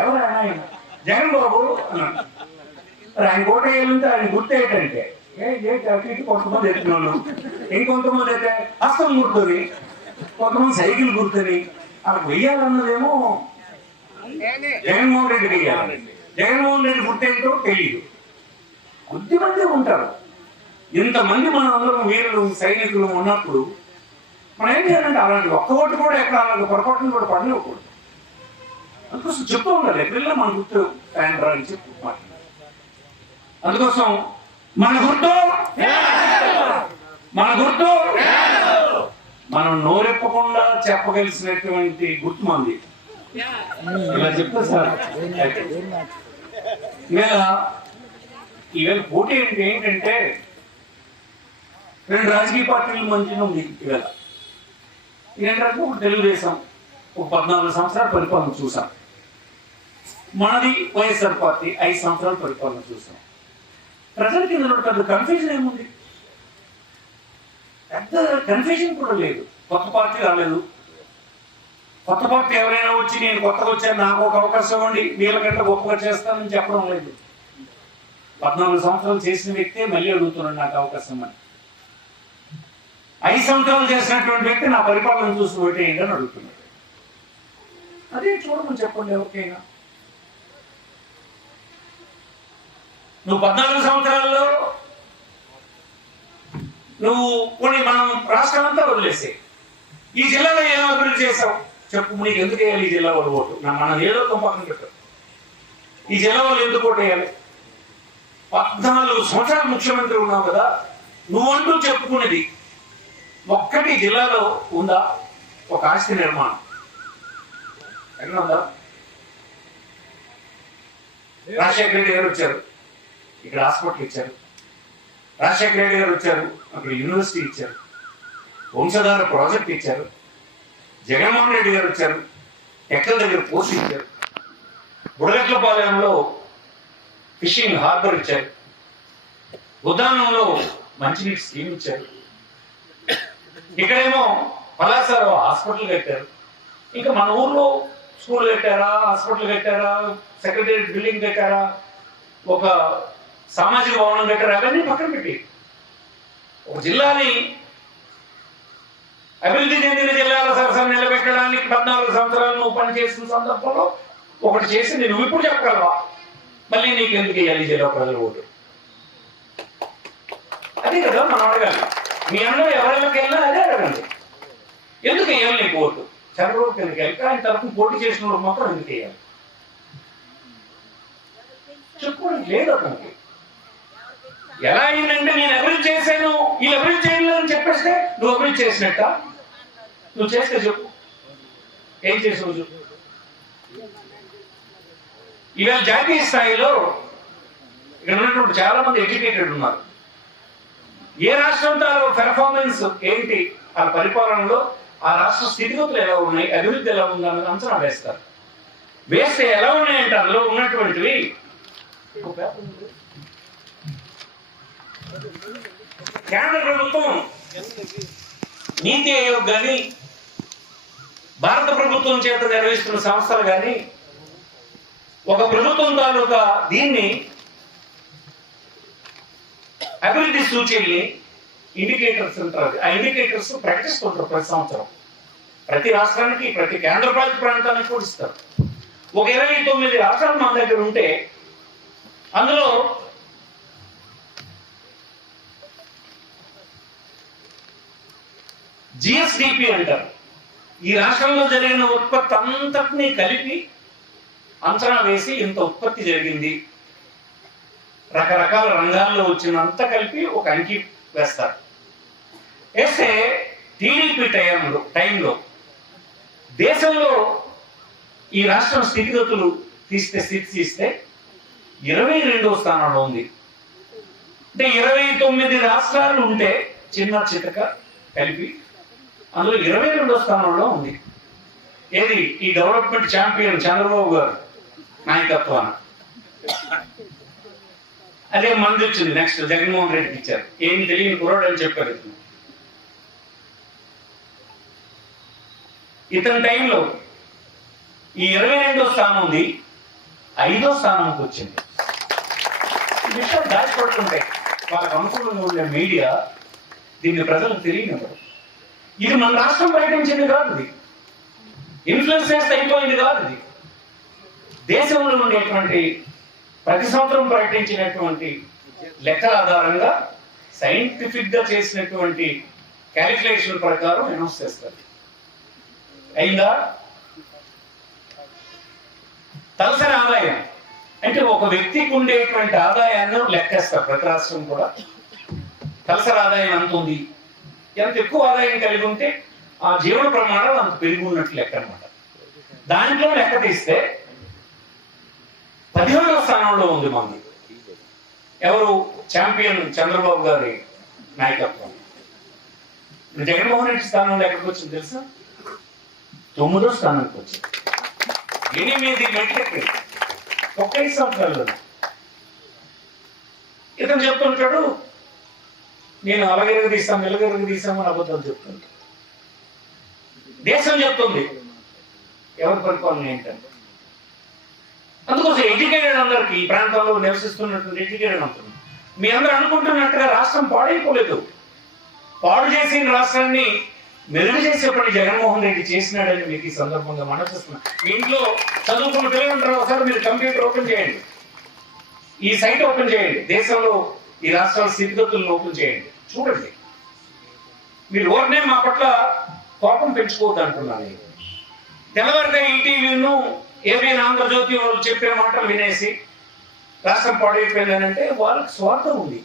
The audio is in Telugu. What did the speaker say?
ఎవరు ఆయన? జగన్ బాబు అన్నాడు. ఆయన కోట వేయాలంటే ఆయన గుర్తు ఏంటంటే కొంతమంది ఎత్తున్నాను, ఇంకొంతమంది అయితే హస్తం గుర్తుంది, కొంతమంది సైకిల్ గుర్తుని. అలా వెయ్యాలన్నదేమో జగన్మోహన్ రెడ్డి వెయ్యాలి. జగన్మోహన్ రెడ్డి గుర్తేంటో తెలియదు. కొద్దిమంది ఉంటారు. ఇంతమంది మనం అందరం వీరులు సైనికులు ఉన్నప్పుడు మనం ఏం చేయాలంటే అలాంటి ఒక్క ఓటు కూడా ఎక్కడ అలాంటి పొరపాటును కూడా పడలేకూడదు. అందుకోసం చెప్తూ ఉండాలి, ఎప్పుడైనా మన గుర్తు ఫ్యాన్ అని చెప్పి మాట్లాడాలి. అందుకోసం మన గుర్తు మనం నోరెప్పకుండా చెప్పగలిసినటువంటి గుర్తు మంది. ఇలా చెప్తా సార్. ఈవేళ పోటీ ఏంటంటే రెండు రాజకీయ పార్టీల మధ్యన ఉంది. ఈవేళ ఒక తెలుగుదేశం ఒక 14 సంవత్సరాల పరిపాలన చూసాం. మనది వైఎస్ఆర్ పార్టీ 5 సంవత్సరాల పరిపాలన చూసాం. ప్రజలకి ఇందులో పెద్ద కన్ఫ్యూజన్ ఏముంది? పెద్ద కన్ఫ్యూజన్ కూడా లేదు. కొత్త పార్టీ రాలేదు. కొత్త పార్టీ ఎవరైనా వచ్చి నేను కొత్తగా వచ్చాను, నాకు ఒక అవకాశం ఇవ్వండి, వీళ్ళకంటే గొప్పగా చేస్తానని చెప్పడం లేదు. 14 సంవత్సరాలు చేసిన వ్యక్తే మళ్ళీ అడుగుతున్నాడు నాకు అవకాశం అని. 5 సంవత్సరాలు చేసినటువంటి వ్యక్తి నా పరిపాలన చూసి ఓటేయండి అని అడుగుతున్నాడు. అదే చూడమని చెప్పండి ఎవరికైనా. నువ్వు 14 సంవత్సరాల్లో నువ్వు కొన్ని మనం రాష్ట్రం అంతా వదిలేసే ఈ జిల్లాలో ఏం అభివృద్ధి చేసావు చెప్పు. నీకు ఎందుకు వేయాలి ఈ జిల్లా వాళ్ళు ఓటు? మనం ఏదో పక్కన పెట్టారు. ఈ జిల్లా వాళ్ళు ఎందుకు ఓటు వేయాలి? 14 సంవత్సరాలు ముఖ్యమంత్రి ఉన్నావు కదా, నువ్వంటూ చెప్పుకునేది ఒక్కటి జిల్లాలో ఉందా? ఒక ఆస్తి నిర్మాణం ఎక్కడ ఉందా? రాజశేఖర రెడ్డి గారు వచ్చారు, ఇక్కడ హాస్పిటల్ ఇచ్చారు. రాజశేఖర రెడ్డి గారు వచ్చారు, అక్కడ యూనివర్సిటీ ఇచ్చారు. వంశధార ప్రాజెక్ట్ ఇచ్చారు. జగన్మోహన్ రెడ్డి గారు వచ్చారు, ఎక్కల దగ్గర పోస్ట్ ఇచ్చారు. బుడగట్లపాలెంలో ఫిషింగ్ హార్బర్ ఇచ్చారు. ఉద్దానంలో మంచినీటి స్కీమ్ ఇచ్చారు. ఇక్కడేమో పలాసలో హాస్పిటల్ కట్టారు. ఇంకా మన ఊర్లో స్కూల్ కట్టారా, హాస్పిటల్ కట్టారా, సెక్రటరీ బిల్డింగ్ కట్టారా, ఒక సామాజిక భవనం కట్టారా, అవన్నీ పక్కన పెట్టి ఒక జిల్లాని అభివృద్ధి చెందిన జిల్లాల సరసన నిలబెట్టడానికి 14 సంవత్సరాలు నువ్వు పనిచేసిన సందర్భంలో ఒకటి చేసి నువ్వు ఇప్పుడు చెప్పగలవా? మళ్ళీ నీకు ఎందుకు వేయాలి జిల్లా ప్రజల ఓటు? అదే కదా మనం అడగాలి. మీ అన్న ఎవరికి వెళ్ళినా అదే అడగండి, ఎందుకు వేయాలి నీకు ఓటు? చంద్రబాబుకి ఎందుకు వేయాలి? ఆయన తరఫున పోటీ చేసిన వాడు మాత్రం ఎందుకు వేయాలి చెప్పుకోవడానికి లేదు అతనికి. ఎలా అయిందంటే నేను అభివృద్ధి చేశాను, ఈ అభివృద్ధి చేయలేదని చెప్పేస్తే నువ్వు అభివృద్ధి చేసినట్ట? నువ్వు చేస్తే చెప్పు, ఏం చేసావు చెప్పు. ఇవాళ జాతీయ స్థాయిలో ఇక్కడ ఉన్నటువంటి చాలా మంది ఎడ్యుకేటెడ్ ఉన్నారు. ఏ రాష్ట్రంతో పెర్ఫార్మెన్స్ ఏంటి, ఆ పరిపాలనలో ఆ రాష్ట్ర స్థితిగతులు ఎలా ఉన్నాయి, అభివృద్ధి ఎలా ఉందా అన్నది అంచనా వేస్తారు. వేస్తే ఎలా ఉన్నాయంటే అందులో ఉన్నటువంటివి కేంద్ర ప్రభుత్వం నీతి ఆయోగ్ కానీ భారత ప్రభుత్వం చేత నిర్వహిస్తున్న సంస్థలు కానీ ఒక ప్రభుత్వం తాలూకా దీన్ని అభివృద్ధి సూచీల్ని ఇండికేటర్స్ అంటారు. ఆ ఇండికేటర్స్ ప్రకటిస్తుంటారు ప్రతి సంవత్సరం. ప్రతి రాష్ట్రానికి, ప్రతి కేంద్రపాలిత ప్రాంతానికి కూడా ఇస్తారు. ఒక 29 రాష్ట్రాలు మన దగ్గర ఉంటే అందులో జిఎస్డిపి అంటారు. ఈ రాష్ట్రంలో జరిగిన ఉత్పత్తి అంతటినీ కలిపి అంచనా వేసి ఇంత ఉత్పత్తి జరిగింది, రకరకాల రంగాల్లో వచ్చినంత కలిపి ఒక అంకి వేస్తారు. వేస్తే టీడీపీ టైంలో దేశంలో ఈ రాష్ట్రం స్థితిగతులు తీస్తే 22వ స్థానంలో ఉంది. అంటే 29 రాష్ట్రాలు ఉంటే చిన్న చితక కలిపి అందులో 22వ స్థానంలో ఉంది. ఏది? ఈ డెవలప్మెంట్ ఛాంపియన్ చంద్రబాబు గారు నాయకత్వాన. అదే మంది వచ్చింది నెక్స్ట్ జగన్మోహన్ రెడ్డికి ఇచ్చారు. ఏం తెలియని కుర్రాడు అని చెప్పారు. ఇతని టైంలో ఈ 22వ స్థానం ఉంది. 5వ స్థానానికి వచ్చింది. ఈ విషయాలు దాచిపడుతుంటాయి. వాళ్ళకు అనుకూలంగా ఉండే మీడియా దీన్ని ప్రజలకు తెలియనివ్వరు. ఇది మన రాష్ట్రం ప్రకటించింది కాదు, ఇది ఇన్ఫ్లుయెన్స్ చేస్తే అయిపోయింది కాదు, ఇది దేశంలో ఉండేటువంటి ప్రతి సంవత్సరం ప్రకటించినటువంటి లెక్కల ఆధారంగా సైంటిఫిక్ గా చేసినటువంటి క్యాలిక్యులేషన్ ప్రకారం అనౌన్స్ చేస్తారు. అయిందా? తలసరి ఆదాయం అంటే ఒక వ్యక్తికి ఉండేటువంటి ఆదాయాన్ని లెక్కేస్తారు. ప్రతి రాష్ట్రం కూడా తలసరి ఆదాయం ఎంత ఉంది, ఎంత ఎక్కువ ఆదాయం కలిగి ఉంటే ఆ జీవన ప్రమాణాలు అంత పెరిగి ఉన్నట్లు లెక్క అనమాట. దాంట్లో లెక్క తీస్తే 17వ స్థానంలో ఉంది మంది. ఎవరు? ఛాంపియన్ చంద్రబాబు గారి నాయకత్వం. జగన్మోహన్ రెడ్డి స్థానంలో ఎక్కడికి వచ్చింది తెలుసా? 9వ స్థానానికి వచ్చింది. 8 మెట్లకి ఒక్క 5 సంవత్సరాల్లో. ఇతను చెప్తుంటాడు నేను అలాగెరగ తీస్తాం ఎలాగెరగ తీసామని అబద్ధాలు చెప్తుంటాడు. దేశం చెప్తుంది ఎవరి పరిపాలన ఏంటంటే. అందుకోసం ఎడ్యుకేటెడ్ అందరికి ఈ ప్రాంతంలో నివసిస్తున్నటువంటి ఎడ్యుకేటెడ్ ఉంటుంది. మీ అందరూ అనుకుంటున్నట్టుగా రాష్ట్రం పాడైపోలేదు. పాడు చేసిన రాష్ట్రాన్ని మెరుగు చేసే పని జగన్మోహన్ రెడ్డి చేసినాడని మీకు ఈ సందర్భంగా మనసిస్తున్నా. మీ ఇంట్లో చదువుకున్న పిల్లలు ఉంటారు, ఒకసారి మీరు కంప్యూటర్ ఓపెన్ చేయండి, ఈ సైట్ ఓపెన్ చేయండి, దేశంలో ఈ రాష్ట్రాల స్థితిగతులను ఓపెన్ చేయండి, చూడండి. మీరు ఓర్నే మా పట్ల కోపం పెంచుకోవద్దు అంటున్నాను. తెల్లవారితే ఈటీవీను ఏబిఎన్ ఆంధ్రజ్యోతి వాళ్ళు చెప్పిన మాటలు వినేసి రాష్ట్రం పాడైపోయిందని అంటే వాళ్ళకి స్వార్థం ఉంది.